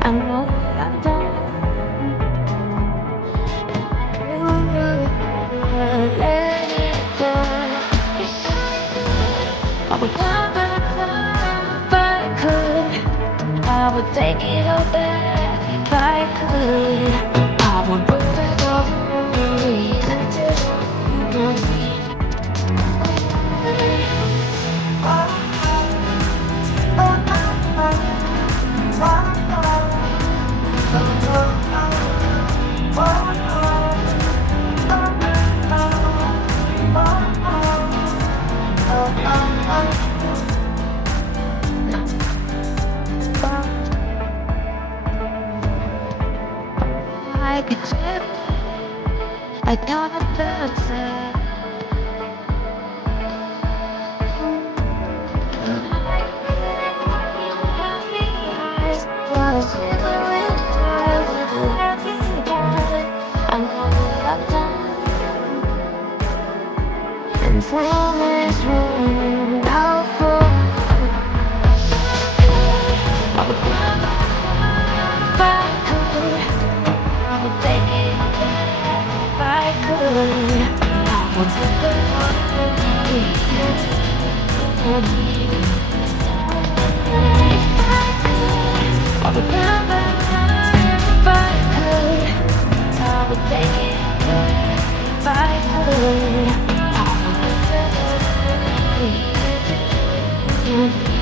I know I don't let it go. I would come back if I could. I would take it all back if I could. I would put back all the memories until you I could trip. I don't understand. I know what I've done, and from this room I'll fall. I would run if I could. I would take it if I could. I would I would run if I could. I would take it if I could. I would